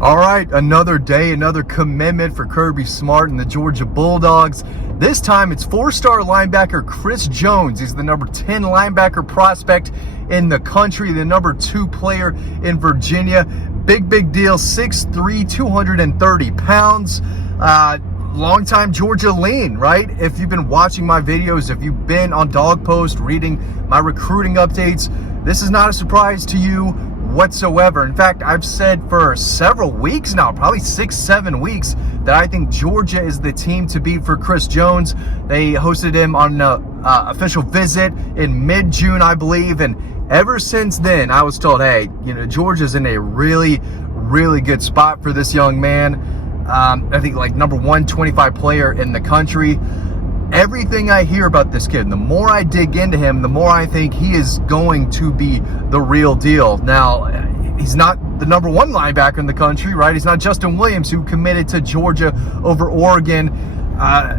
All right, another day, another commitment for Kirby Smart and the Georgia Bulldogs. This time it's four-star linebacker Chris Jones. He's the number 10 linebacker prospect in the country, the number 2 player in Virginia. Big deal, 6'3", 230 pounds. Longtime Georgia lean, right? If you've been watching my videos, if you've been on Dawg Post reading my recruiting updates, this is not a surprise to you whatsoever. In fact, I've said for several weeks now, probably 6-7 weeks, that I think Georgia is the team to beat for Chris Jones. They hosted him on an official visit in mid-June, I believe, and ever since then, I was told, hey, Georgia's in a really good spot for this young man. I think like number 125 player in the country. Everything I hear about this kid, the more I dig into him, the more I think he is going to be the real deal. Now, he's not the number 1 linebacker in the country, right? He's not Justin Williams, who committed to Georgia over Oregon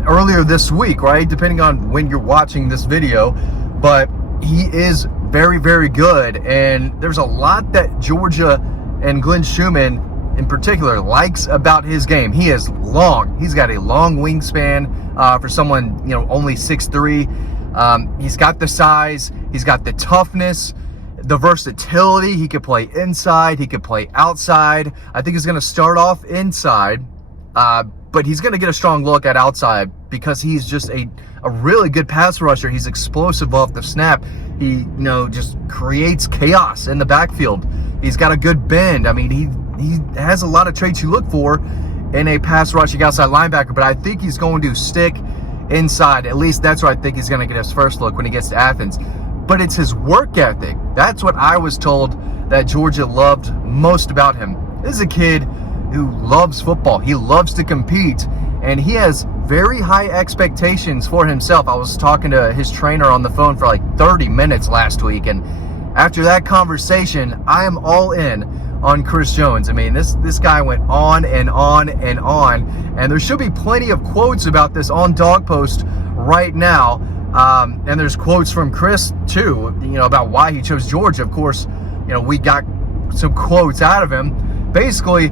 earlier this week, right? Depending on when you're watching this video. But he is very good. And there's a lot that Georgia and Glenn Schumann in particular likes about his game. He is long. He's got a long wingspan for someone, only 6'3". He's got the size. He's got the toughness, the versatility. He could play inside. He could play outside. I think he's going to start off inside, but he's going to get a strong look at outside because he's just a really good pass rusher. He's explosive off the snap. He, just creates chaos in the backfield. He's got a good bend. I mean, he has a lot of traits you look for in a pass rushing outside linebacker, but I think he's going to stick inside. At least that's where I think he's going to get his first look when he gets to Athens. But it's his work ethic. That's what I was told that Georgia loved most about him. This is a kid who loves football. He loves to compete, and he has very high expectations for himself. I was talking to his trainer on the phone for like 30 minutes last week, and after that conversation, I am all in on Chris Jones. I mean, this guy went on and on, and there should be plenty of quotes about this on Dawg Post right now. And there's quotes from Chris too, about why he chose Georgia. Of course, we got some quotes out of him. Basically,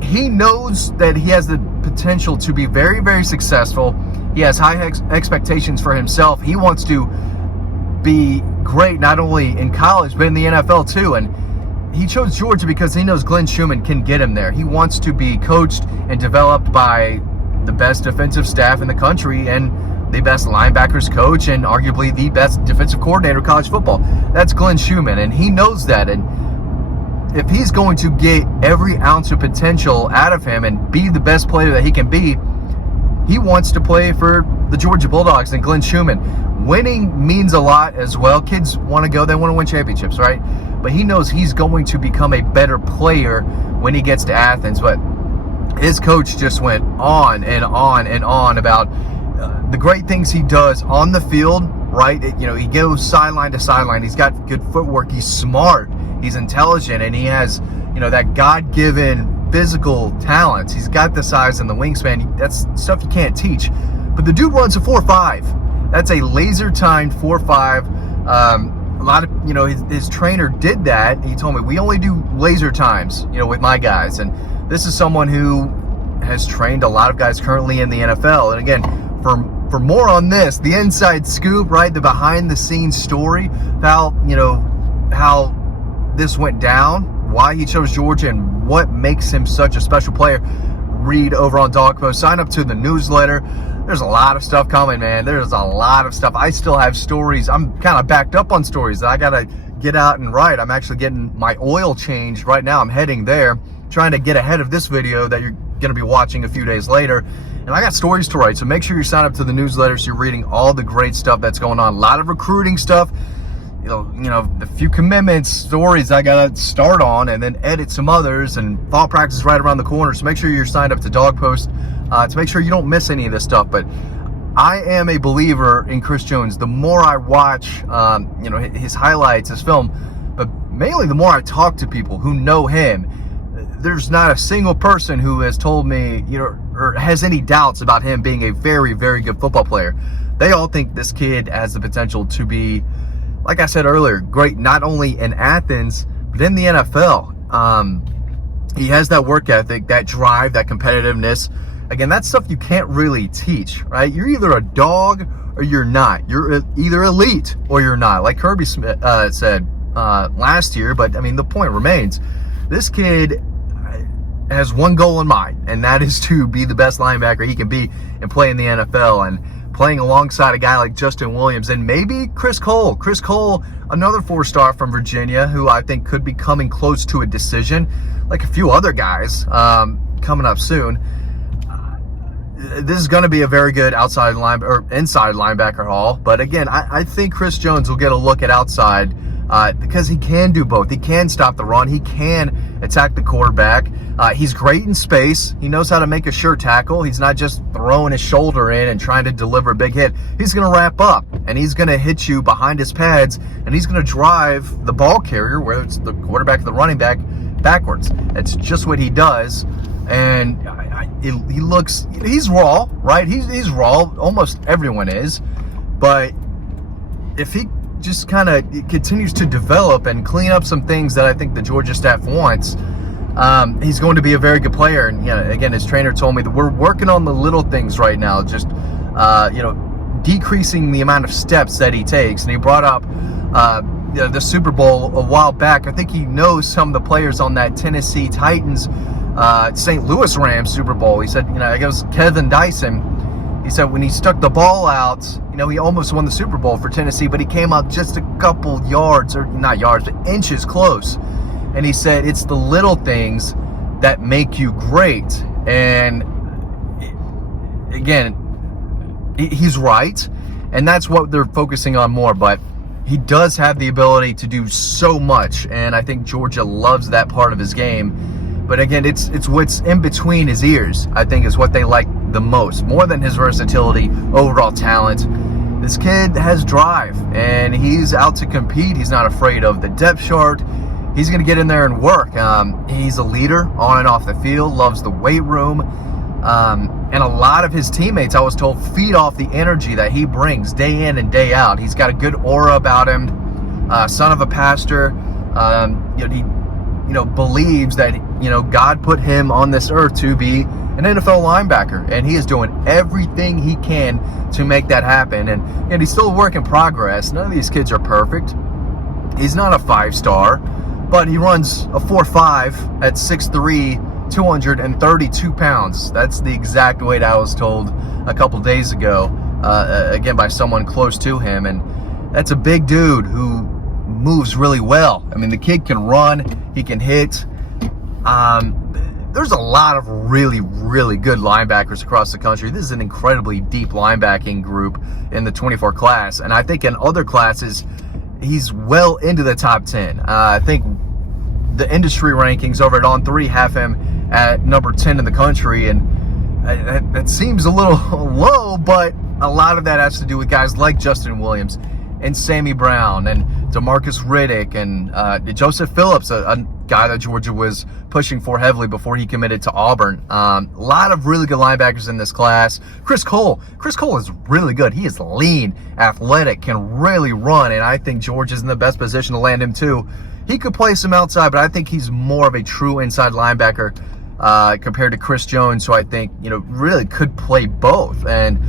he knows that he has the potential to be very successful. He has high expectations for himself. He wants to be great not only in college but in the NFL too, and he chose Georgia because he knows Glenn Schumann can get him there. He wants to be coached and developed by the best defensive staff in the country and the best linebackers coach and arguably the best defensive coordinator of college football. That's Glenn Schumann, and he knows that. And if he's going to get every ounce of potential out of him and be the best player that he can be, he wants to play for the Georgia Bulldogs and Glenn Schumann. Winning means a lot as well. Kids want to go, they want to win championships, right? But he knows he's going to become a better player when he gets to Athens. But his coach just went on and on about the great things he does on the field, right? He goes sideline to sideline. He's got good footwork. He's smart. He's intelligent, and he has, that God-given physical talents. He's got the size and the wingspan. That's stuff you can't teach. But the dude runs a 4.5. That's a laser-timed 4.5. A lot of, his trainer did that. He told me, we only do laser times, with my guys. And this is someone who has trained a lot of guys currently in the NFL. And again, for more on this, the inside scoop, right, the behind-the-scenes story, how this went down, why he chose Georgia, and what makes him such a special player, read over on Dawg Post. Sign up to the newsletter. There's a lot of stuff coming, man. There's a lot of stuff. I still have stories. I'm kind of backed up on stories that I got to get out and write. I'm actually getting my oil changed right now. I'm heading there, trying to get ahead of this video that you're going to be watching a few days later. And I got stories to write, so make sure you sign up to the newsletter so you're reading all the great stuff that's going on. A lot of recruiting stuff. The few commitments, stories I got to start on and then edit some others, and fall practice right around the corner. So make sure you're signed up to Dawg Post to make sure you don't miss any of this stuff. But I am a believer in Chris Jones. The more I watch, his highlights, his film, but mainly the more I talk to people who know him, there's not a single person who has told me, or has any doubts about him being a very good football player. They all think this kid has the potential to be, like I said earlier, great not only in Athens, but in the NFL. He has that work ethic, that drive, that competitiveness. Again, that's stuff you can't really teach, right? You're either a dog or you're not. You're either elite or you're not. Like Kirby said last year, but I mean, the point remains. This kid has one goal in mind, and that is to be the best linebacker he can be and play in the NFL. And playing alongside a guy like Justin Williams and maybe Chris Cole. Chris Cole, another 4-star from Virginia, who I think could be coming close to a decision, like a few other guys coming up soon. This is going to be a very good inside linebacker haul. But again, I think Chris Jones will get a look at outside because he can do both. He can stop the run. He can attack the quarterback. He's great in space. He knows how to make a sure tackle. He's not just throwing his shoulder in and trying to deliver a big hit. He's going to wrap up, and he's going to hit you behind his pads, and he's going to drive the ball carrier, whether it's the quarterback or the running back, backwards. That's just what he does. And he's raw, right? He's raw. Almost everyone is. But if he just kind of continues to develop and clean up some things that I think the Georgia staff wants, he's going to be a very good player. And again, his trainer told me that we're working on the little things right now, just decreasing the amount of steps that he takes. And he brought up the Super Bowl a while back. I think he knows some of the players on that Tennessee Titans St. Louis Rams Super Bowl. He said, I guess Kevin Dyson. He said when he stuck the ball out, he almost won the Super Bowl for Tennessee, but he came out just a couple yards, or not yards, but inches close. And he said it's the little things that make you great. And again, he's right, and that's what they're focusing on more. But he does have the ability to do so much, and I think Georgia loves that part of his game. But again, it's what's in between his ears, I think, is what they like the most, more than his versatility, overall talent. This kid has drive, and he's out to compete. He's not afraid of the depth chart. He's going to get in there and work. He's a leader on and off the field, loves the weight room. And a lot of his teammates, I was told, feed off the energy that he brings day in and day out. He's got a good aura about him. Son of a pastor. He believes that, God put him on this earth to be an NFL linebacker, and he is doing everything he can to make that happen. And he's still a work in progress. None of these kids are perfect. He's not a 5-star, but he runs a 4.5 at 6'3", 232 pounds. That's the exact weight I was told a couple days ago, again, by someone close to him. And that's a big dude who moves really well. I mean, the kid can run, he can hit. There's a lot of really, really good linebackers across the country. This is an incredibly deep linebacking group in the 24 class. And I think in other classes, he's well into the top 10. I think the industry rankings over at On3 have him at number 10 in the country. And that seems a little low, but a lot of that has to do with guys like Justin Williams and Sammy Brown and DeMarcus Riddick and Joseph Phillips, a guy that Georgia was pushing for heavily before he committed to Auburn. A lot of really good linebackers in this class. Chris Cole is really good. He is lean, athletic, can really run, and I think Georgia's in the best position to land him too. He could play some outside, but I think he's more of a true inside linebacker compared to Chris Jones, who I think really could play both. And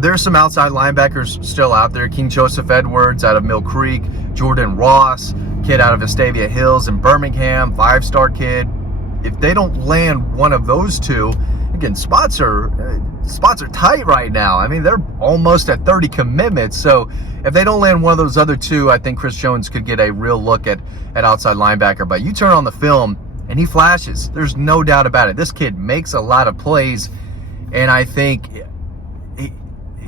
there's some outside linebackers still out there. King Joseph Edwards out of Mill Creek, Jordan Ross, kid out of Vestavia Hills in Birmingham, 5-star kid. If they don't land one of those two, again, spots are tight right now. I mean, they're almost at 30 commitments. So if they don't land one of those other two, I think Chris Jones could get a real look at outside linebacker. But you turn on the film and he flashes. There's no doubt about it. This kid makes a lot of plays, and I think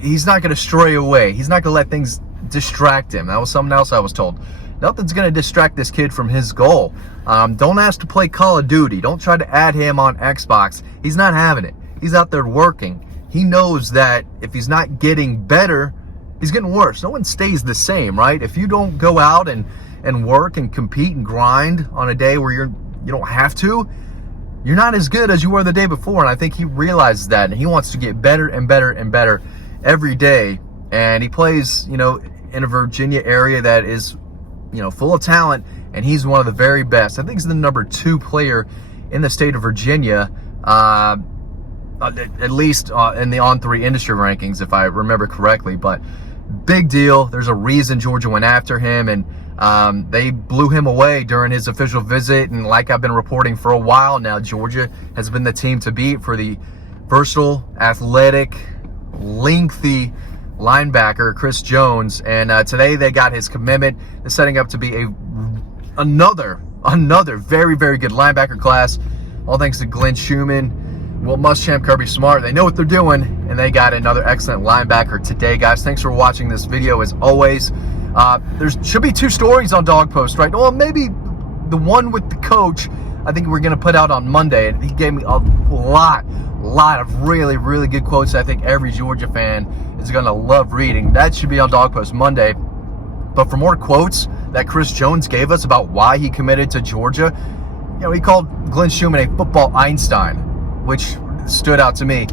he's not going to stray away. He's not going to let things distract him. That was something else I was told. Nothing's going to distract this kid from his goal. Don't ask to play Call of Duty. Don't try to add him on Xbox. He's not having it. He's out there working. He knows that if he's not getting better, he's getting worse. No one stays the same, right? If you don't go out and work and compete and grind on a day where you don't have to, you're not as good as you were the day before. And I think he realizes that, and he wants to get better and better and better every day. And he plays, in a Virginia area that is, full of talent, and he's one of the very best. I think he's the number 2 player in the state of Virginia, at least in the On3 industry rankings, if I remember correctly. But big deal. There's a reason Georgia went after him, and they blew him away during his official visit. And like I've been reporting for a while now, Georgia has been the team to beat for the versatile, athletic, lengthy linebacker Chris Jones. And today they got his commitment. They're setting up to be another very, very good linebacker class, all thanks to Glenn Schumann, Will Muschamp, Kirby Smart. They know what they're doing, and they got another excellent linebacker today, guys. Thanks for watching this video as always. There should be 2 stories on Dawg Post, right? Well, maybe the one with the coach, I think we're going to put out on Monday. He gave me a lot of really, really good quotes I think every Georgia fan is going to love reading. That should be on Dawg Post Monday. But for more quotes that Chris Jones gave us about why he committed to Georgia, he called Glenn Schumann a football Einstein, which stood out to me.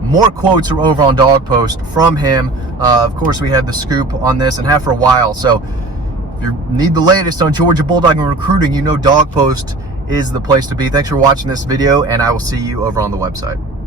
More quotes are over on Dawg Post from him. Of course, we had the scoop on this and have for a while. So if you need the latest on Georgia Bulldog and recruiting, Dawg Post is the place to be. Thanks for watching this video, and I will see you over on the website.